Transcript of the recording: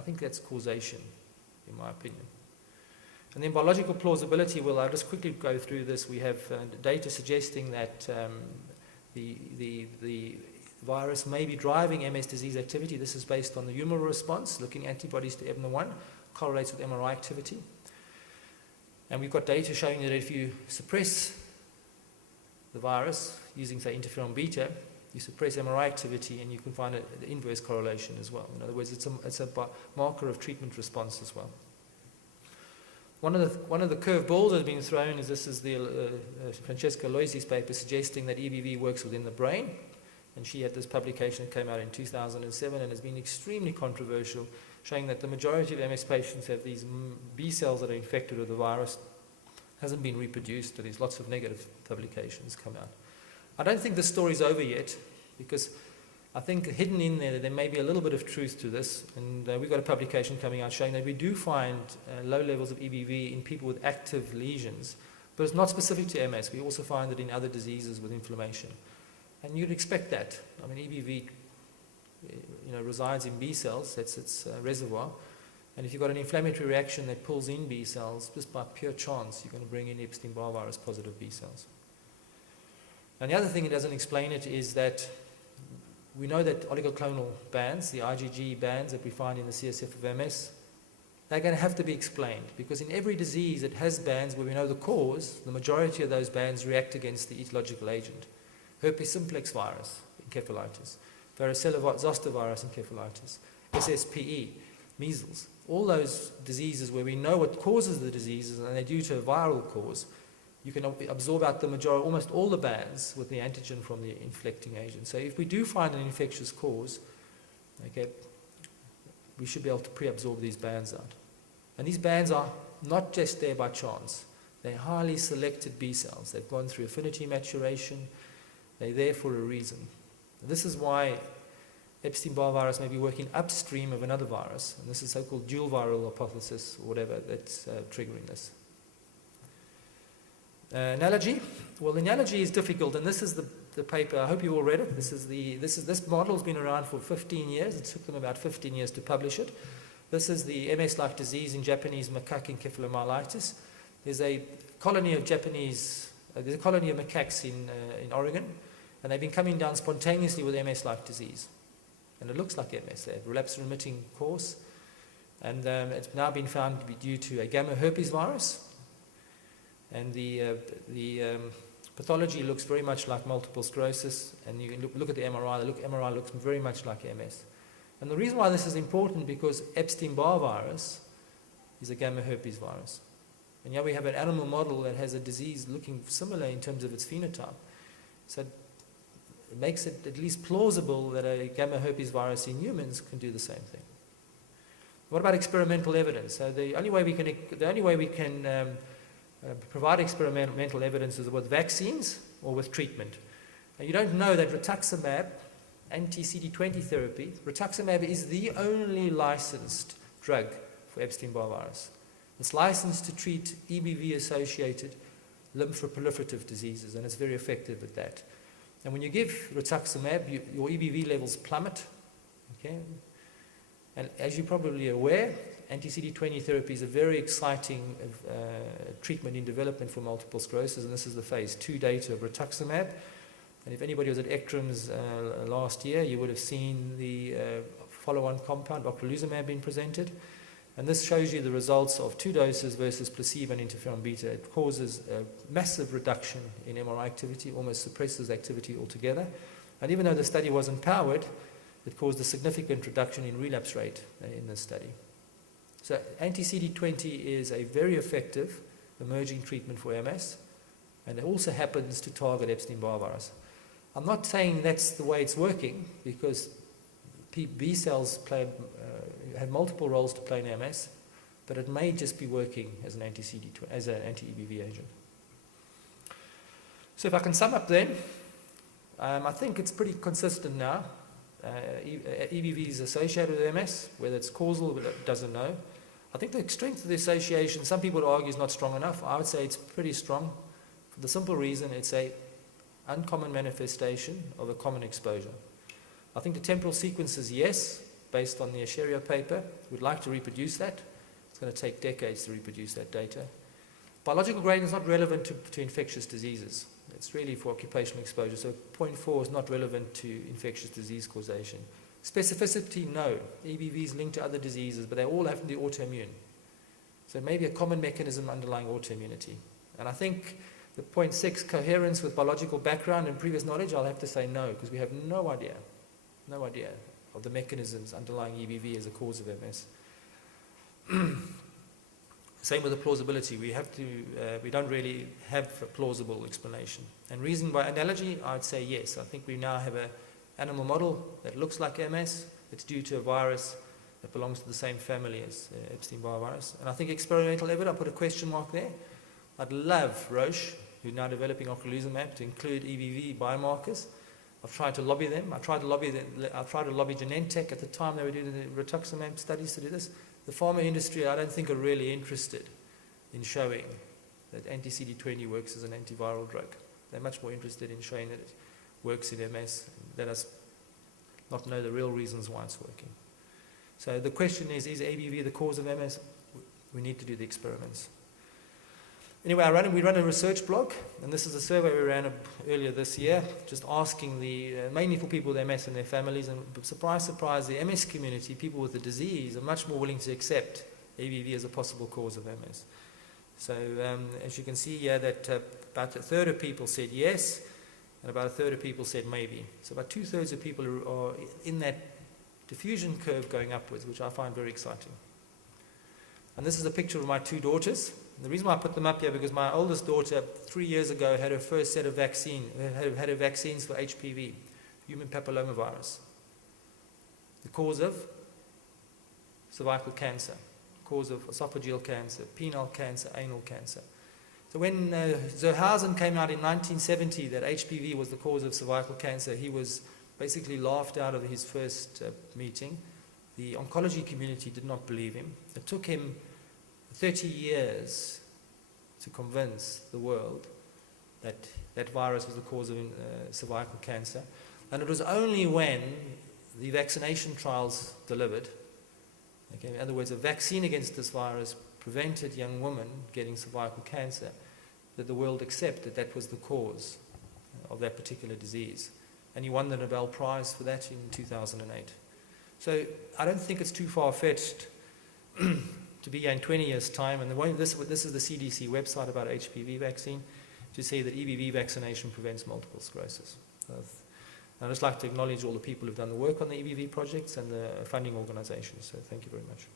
I think that's causation, in my opinion. And then biological plausibility, well, I'll just quickly go through this. We have data suggesting that the virus may be driving MS disease activity. This is based on the humoral response, looking at antibodies to EBNA1, correlates with MRI activity. And we've got data showing that if you suppress the virus using, say, interferon beta, you suppress MRI activity and you can find the inverse correlation as well. In other words, it's a marker of treatment response as well. One of the curve balls that has been thrown is this is the Francesca Loisi's paper suggesting that EBV works within the brain. And she had this publication that came out in 2007 and has been extremely controversial, showing that the majority of MS patients have these B cells that are infected with the virus. Hasn't been reproduced, and there's lots of negative publications come out. I don't think the story's over yet, because I think hidden in there may be a little bit of truth to this, and we've got a publication coming out showing that we do find low levels of EBV in people with active lesions, but it's not specific to MS. We also find it in other diseases with inflammation. And you'd expect that. I mean, EBV resides in B cells, that's its reservoir, and if you've got an inflammatory reaction that pulls in B cells, just by pure chance, you're going to bring in Epstein-Barr virus positive B cells. And the other thing that doesn't explain it is that we know that oligoclonal bands, the IgG bands that we find in the CSF of MS, they're going to have to be explained, because in every disease that has bands where we know the cause, the majority of those bands react against the etiological agent. Herpes simplex virus, encephalitis, varicella zoster virus, encephalitis, SSPE, measles, all those diseases where we know what causes the diseases and they're due to a viral cause, you can absorb out the majority, almost all the bands with the antigen from the infecting agent. So if we do find an infectious cause, okay, we should be able to pre-absorb these bands out. And these bands are not just there by chance. They're highly selected B cells. They've gone through affinity maturation. They're there for a reason. This is why Epstein-Barr virus may be working upstream of another virus, and this is so-called dual viral hypothesis or whatever that's triggering this. Analogy? Well, the analogy is difficult, and this is the paper. I hope you all read it. This model has been around for 15 years. It took them about 15 years to publish it. This is the MS-like disease in Japanese macaque encephalomyelitis. There's a colony of macaques in Oregon, and they've been coming down spontaneously with MS-like disease. And it looks like MS. They have relapse-remitting course. And it's now been found to be due to a gamma herpes virus. And the pathology looks very much like multiple sclerosis. And you can look at the MRI. The MRI looks very much like MS. And the reason why this is important, because Epstein-Barr virus is a gamma herpes virus. And here we have an animal model that has a disease looking similar in terms of its phenotype. So it makes it at least plausible that a gamma herpes virus in humans can do the same thing. What about experimental evidence? So the only way we can provide experimental evidence is with vaccines or with treatment. Now, you don't know that rituximab, anti-CD20 therapy, rituximab is the only licensed drug for Epstein-Barr virus. It's licensed to treat EBV-associated lymphoproliferative diseases, and it's very effective at that. And when you give rituximab, your EBV levels plummet. Okay? And as you're probably aware, anti-CD20 therapy is a very exciting treatment in development for multiple sclerosis, and this is the phase 2 data of rituximab. And if anybody was at ECTRIMS last year, you would have seen the follow-on compound, ocrelizumab, being presented. And this shows you the results of 2 doses versus placebo and interferon beta. It causes a massive reduction in MRI activity, almost suppresses activity altogether. And even though the study wasn't powered, it caused a significant reduction in relapse rate in this study. So anti-CD20 is a very effective emerging treatment for MS, and it also happens to target Epstein-Barr virus. I'm not saying that's the way it's working, because B cells have multiple roles to play in MS, but it may just be working as an anti-CD20, as an anti-EBV agent. So if I can sum up then, I think it's pretty consistent now. EBV is associated with MS, whether it's causal, it doesn't know. I think the strength of the association, some people would argue, is not strong enough. I would say it's pretty strong, for the simple reason it's a uncommon manifestation of a common exposure. I think the temporal sequence is yes, based on the Escheria paper. We'd like to reproduce that. It's going to take decades to reproduce that data. Biological gradient is not relevant to infectious diseases. It's really for occupational exposure. So 0.4 is not relevant to infectious disease causation. Specificity, no. EBV is linked to other diseases, but they all have to be autoimmune. So it may be a common mechanism underlying autoimmunity. And I think the 0.6 coherence with biological background and previous knowledge, I'll have to say no, because we have no idea of the mechanisms underlying EBV as a cause of MS. Same with the plausibility. We don't really have a plausible explanation. And reason by analogy, I'd say yes. I think we now have an animal model that looks like MS. It's due to a virus that belongs to the same family as Epstein-Barr virus. And I think experimental evidence, I put a question mark there. I'd love Roche, who's now developing ocrelizumab, to include EBV biomarkers. I've tried to lobby them. I tried to lobby Genentech at the time they were doing the rituximab studies to do this. The pharma industry, I don't think, are really interested in showing that anti-CD20 works as an antiviral drug. They're much more interested in showing that it works in MS. Let us not know the real reasons why it's working. So the question is ABV the cause of MS? We need to do the experiments. Anyway, we run a research blog, and this is a survey we ran earlier this year, just asking mainly for people with MS and their families, and surprise, surprise, the MS community, people with the disease, are much more willing to accept ABV as a possible cause of MS. So as you can see here, that about a third of people said yes, and about a third of people said maybe. So about 2/3 of people are in that diffusion curve going upwards, which I find very exciting. And this is a picture of my two daughters. And the reason why I put them up here, because my oldest daughter 3 years ago had her first set of had her vaccines for HPV, human papillomavirus. The cause of cervical cancer, cause of esophageal cancer, penile cancer, anal cancer. So when Zerhausen came out in 1970 that HPV was the cause of cervical cancer, he was basically laughed out of his first meeting. The oncology community did not believe him. It took him 30 years to convince the world that that virus was the cause of cervical cancer. And it was only when the vaccination trials delivered, okay, in other words, a vaccine against this virus prevented young women getting cervical cancer, that the world accepted that was the cause of that particular disease. And he won the Nobel Prize for that in 2008. So I don't think it's too far-fetched to be here in 20 years' time, and this is the CDC website about HPV vaccine, to say that EBV vaccination prevents multiple sclerosis. I'd just like to acknowledge all the people who've done the work on the EBV projects and the funding organizations, so thank you very much.